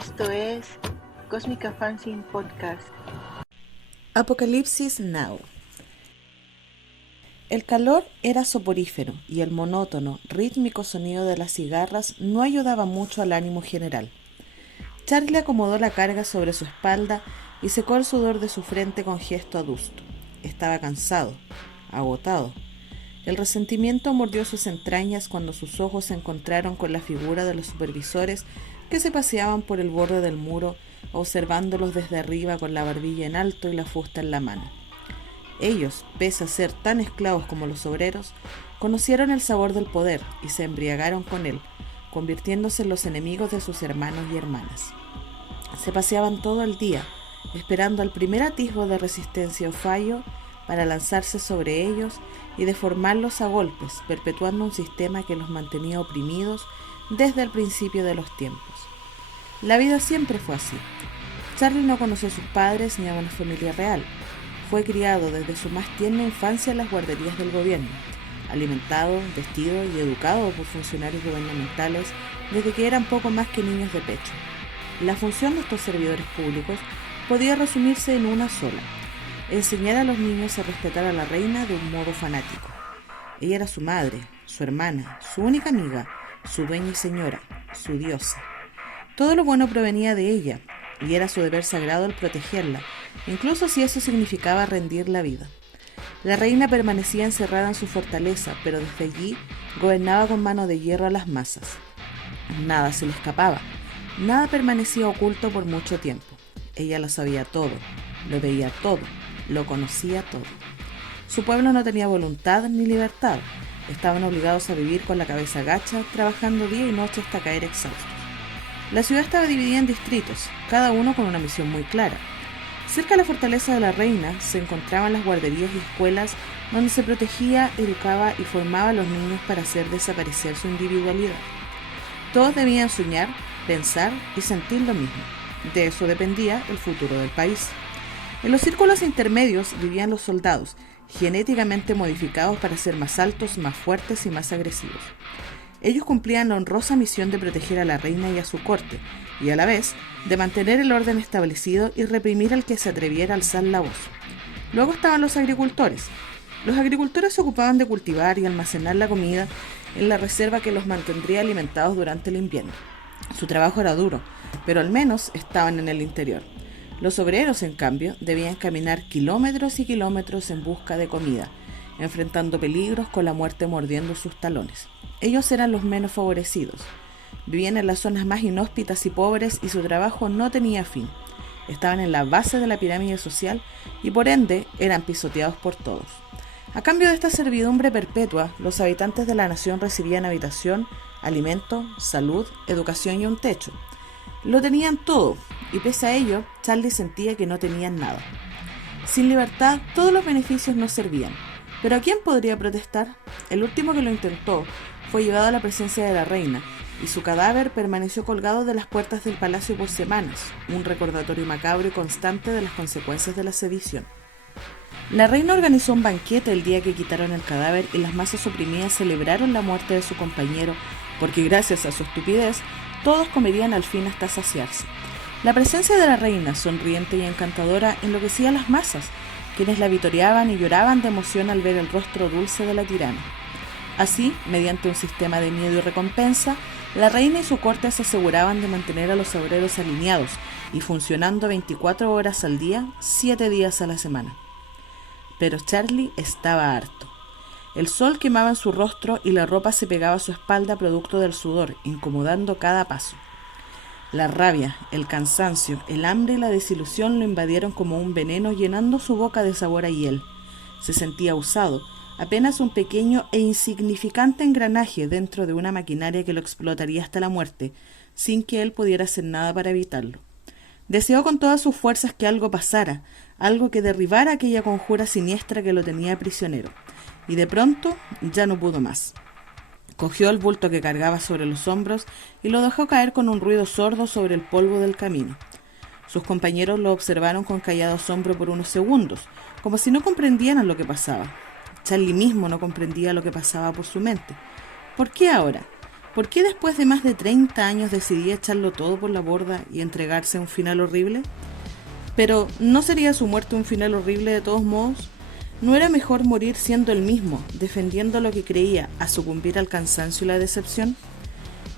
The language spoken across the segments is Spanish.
Esto es Cósmica Fanzine Podcast. Apocalipsis Now. El calor era soporífero y el monótono, rítmico sonido de las cigarras no ayudaba mucho al ánimo general. Charlie acomodó la carga sobre su espalda y secó el sudor de su frente con gesto adusto. Estaba cansado, agotado. El resentimiento mordió sus entrañas cuando sus ojos se encontraron con la figura de los supervisores que se paseaban por el borde del muro, observándolos desde arriba con la barbilla en alto y la fusta en la mano. Ellos, pese a ser tan esclavos como los obreros, conocieron el sabor del poder y se embriagaron con él, convirtiéndose en los enemigos de sus hermanos y hermanas. Se paseaban todo el día, esperando al primer atisbo de resistencia o fallo para lanzarse sobre ellos y deformarlos a golpes, perpetuando un sistema que los mantenía oprimidos desde el principio de los tiempos. La vida siempre fue así. Charlie no conoció a sus padres ni a una familia real. Fue criado desde su más tierna infancia en las guarderías del gobierno, alimentado, vestido y educado por funcionarios gubernamentales desde que eran poco más que niños de pecho. La función de estos servidores públicos podía resumirse en una sola: enseñar a los niños a respetar a la reina de un modo fanático. Ella era su madre, su hermana, su única amiga, su dueña y señora, su diosa. Todo lo bueno provenía de ella, y era su deber sagrado el protegerla, incluso si eso significaba rendir la vida. La reina permanecía encerrada en su fortaleza, pero desde allí gobernaba con mano de hierro a las masas. Nada se le escapaba, nada permanecía oculto por mucho tiempo. Ella lo sabía todo, lo veía todo, lo conocía todo. Su pueblo no tenía voluntad ni libertad. Estaban obligados a vivir con la cabeza gacha, trabajando día y noche hasta caer exhaustos. La ciudad estaba dividida en distritos, cada uno con una misión muy clara. Cerca de la fortaleza de la reina se encontraban las guarderías y escuelas donde se protegía, educaba y formaba a los niños para hacer desaparecer su individualidad. Todos debían soñar, pensar y sentir lo mismo. De eso dependía el futuro del país. En los círculos intermedios vivían los soldados, genéticamente modificados para ser más altos, más fuertes y más agresivos. Ellos cumplían la honrosa misión de proteger a la reina y a su corte, y a la vez de mantener el orden establecido y reprimir al que se atreviera a alzar la voz. Luego estaban los agricultores. Los agricultores se ocupaban de cultivar y almacenar la comida en la reserva que los mantendría alimentados durante el invierno. Su trabajo era duro, pero al menos estaban en el interior. Los obreros, en cambio, debían caminar kilómetros y kilómetros en busca de comida, enfrentando peligros con la muerte mordiendo sus talones. Ellos eran los menos favorecidos. Vivían en las zonas más inhóspitas y pobres y su trabajo no tenía fin. Estaban en la base de la pirámide social y por ende eran pisoteados por todos. A cambio de esta servidumbre perpetua, los habitantes de la nación recibían habitación, alimento, salud, educación y un techo. Lo tenían todo, y pese a ello, Charlie sentía que no tenían nada. Sin libertad, todos los beneficios no servían. ¿Pero a quién podría protestar? El último que lo intentó fue llevado a la presencia de la reina, y su cadáver permaneció colgado de las puertas del palacio por semanas, un recordatorio macabro y constante de las consecuencias de la sedición. La reina organizó un banquete el día que quitaron el cadáver y las masas oprimidas celebraron la muerte de su compañero, porque gracias a su estupidez, todos comerían al fin hasta saciarse. La presencia de la reina, sonriente y encantadora, enloquecía a las masas, quienes la vitoreaban y lloraban de emoción al ver el rostro dulce de la tirana. Así, mediante un sistema de miedo y recompensa, la reina y su corte se aseguraban de mantener a los obreros alineados y funcionando 24 horas al día, 7 días a la semana. Pero Charlie estaba harto. El sol quemaba en su rostro y la ropa se pegaba a su espalda producto del sudor, incomodando cada paso. La rabia, el cansancio, el hambre y la desilusión lo invadieron como un veneno, llenando su boca de sabor a hiel. Se sentía usado, apenas un pequeño e insignificante engranaje dentro de una maquinaria que lo explotaría hasta la muerte, sin que él pudiera hacer nada para evitarlo. Deseó con todas sus fuerzas que algo pasara, algo que derribara aquella conjura siniestra que lo tenía prisionero, y de pronto ya no pudo más. Cogió el bulto que cargaba sobre los hombros y lo dejó caer con un ruido sordo sobre el polvo del camino. Sus compañeros lo observaron con callado asombro por unos segundos, como si no comprendieran lo que pasaba. Charlie mismo no comprendía lo que pasaba por su mente. ¿Por qué ahora? ¿Por qué después de más de 30 años decidía echarlo todo por la borda y entregarse a un final horrible? Pero, ¿no sería su muerte un final horrible de todos modos? ¿No era mejor morir siendo el mismo, defendiendo lo que creía, a sucumbir al cansancio y la decepción?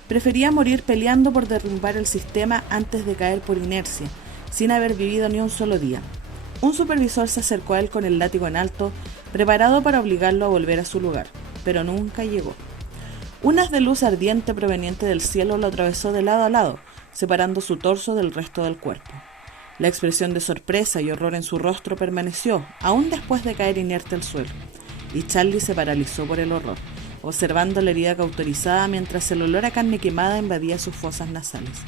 Prefería morir peleando por derrumbar el sistema antes de caer por inercia, sin haber vivido ni un solo día. Un supervisor se acercó a él con el látigo en alto, preparado para obligarlo a volver a su lugar, pero nunca llegó. Un haz de luz ardiente proveniente del cielo lo atravesó de lado a lado, separando su torso del resto del cuerpo. La expresión de sorpresa y horror en su rostro permaneció, aún después de caer inerte al suelo, y Charlie se paralizó por el horror, observando la herida cauterizada mientras el olor a carne quemada invadía sus fosas nasales.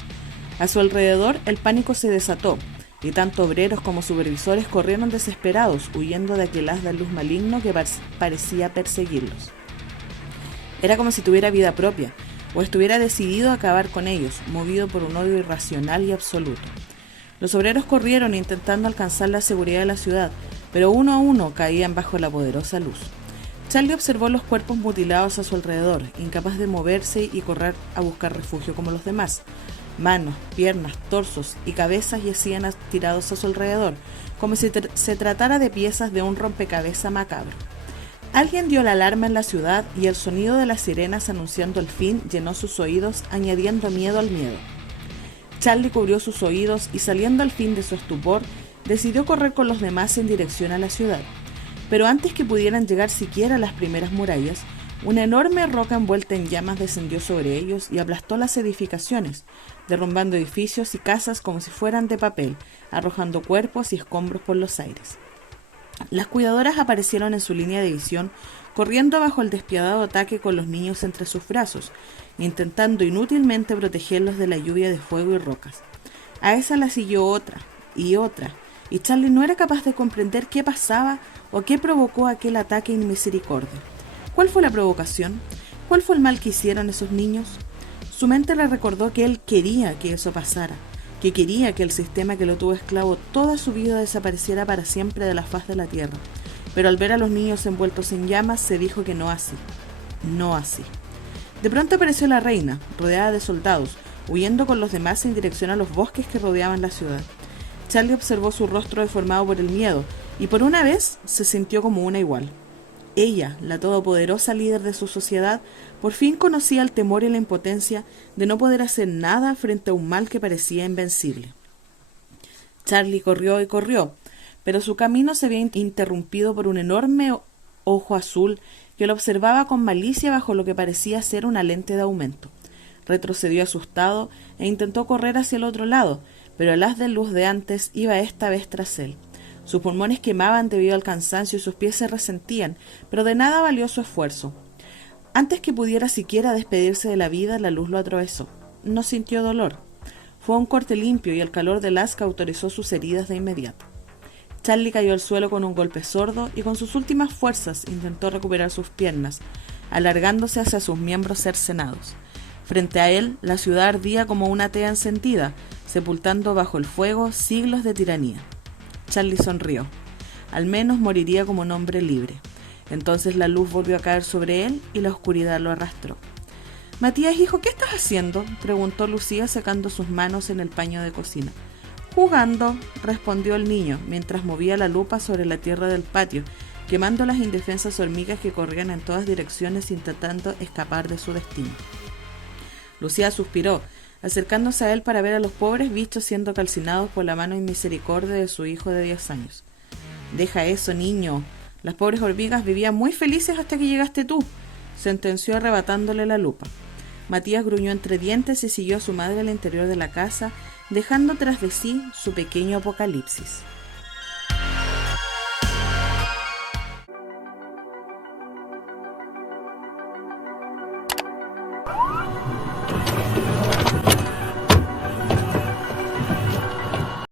A su alrededor, el pánico se desató, y tanto obreros como supervisores corrieron desesperados, huyendo de aquel haz de luz maligno que parecía perseguirlos. Era como si tuviera vida propia, o estuviera decidido a acabar con ellos, movido por un odio irracional y absoluto. Los obreros corrieron intentando alcanzar la seguridad de la ciudad, pero uno a uno caían bajo la poderosa luz. Charlie observó los cuerpos mutilados a su alrededor, incapaz de moverse y correr a buscar refugio como los demás. Manos, piernas, torsos y cabezas yacían tirados a su alrededor, como si se tratara de piezas de un rompecabezas macabro. Alguien dio la alarma en la ciudad y el sonido de las sirenas anunciando el fin llenó sus oídos, añadiendo miedo al miedo. Charlie cubrió sus oídos y, saliendo al fin de su estupor, decidió correr con los demás en dirección a la ciudad. Pero antes que pudieran llegar siquiera a las primeras murallas, una enorme roca envuelta en llamas descendió sobre ellos y aplastó las edificaciones, derrumbando edificios y casas como si fueran de papel, arrojando cuerpos y escombros por los aires. Las cuidadoras aparecieron en su línea de visión, corriendo bajo el despiadado ataque con los niños entre sus brazos, intentando inútilmente protegerlos de la lluvia de fuego y rocas. A esa la siguió otra, y Charlie no era capaz de comprender qué pasaba o qué provocó aquel ataque sin misericordia. ¿Cuál fue la provocación? ¿Cuál fue el mal que hicieron esos niños? Su mente le recordó que él quería que eso pasara, que quería que el sistema que lo tuvo esclavo toda su vida desapareciera para siempre de la faz de la tierra. Pero al ver a los niños envueltos en llamas, se dijo que no así. No así. De pronto apareció la reina, rodeada de soldados, huyendo con los demás en dirección a los bosques que rodeaban la ciudad. Charlie observó su rostro deformado por el miedo, y por una vez se sintió como una igual. Ella, la todopoderosa líder de su sociedad, por fin conocía el temor y la impotencia de no poder hacer nada frente a un mal que parecía invencible. Charlie corrió y corrió, pero su camino se había interrumpido por un enorme ojo azul que lo observaba con malicia bajo lo que parecía ser una lente de aumento. Retrocedió asustado e intentó correr hacia el otro lado, pero el haz de luz de antes iba esta vez tras él. Sus pulmones quemaban debido al cansancio y sus pies se resentían, pero de nada valió su esfuerzo. Antes que pudiera siquiera despedirse de la vida, la luz lo atravesó. No sintió dolor. Fue un corte limpio y el calor del haz cauterizó sus heridas de inmediato. Charlie cayó al suelo con un golpe sordo y con sus últimas fuerzas intentó recuperar sus piernas, alargándose hacia sus miembros cercenados. Frente a él, la ciudad ardía como una tea encendida, sepultando bajo el fuego siglos de tiranía. Charlie sonrió. Al menos moriría como un hombre libre. Entonces la luz volvió a caer sobre él y la oscuridad lo arrastró. «Matías, hijo, ¿qué estás haciendo?», preguntó Lucía secando sus manos en el paño de cocina. «Jugando», respondió el niño, mientras movía la lupa sobre la tierra del patio, quemando las indefensas hormigas que corrían en todas direcciones intentando escapar de su destino. Lucía suspiró, acercándose a él para ver a los pobres bichos siendo calcinados por la mano inmisericordia de su hijo de 10 años. «Deja eso, niño. Las pobres hormigas vivían muy felices hasta que llegaste tú», sentenció arrebatándole la lupa. Matías gruñó entre dientes y siguió a su madre al interior de la casa, dejando tras de sí su pequeño apocalipsis.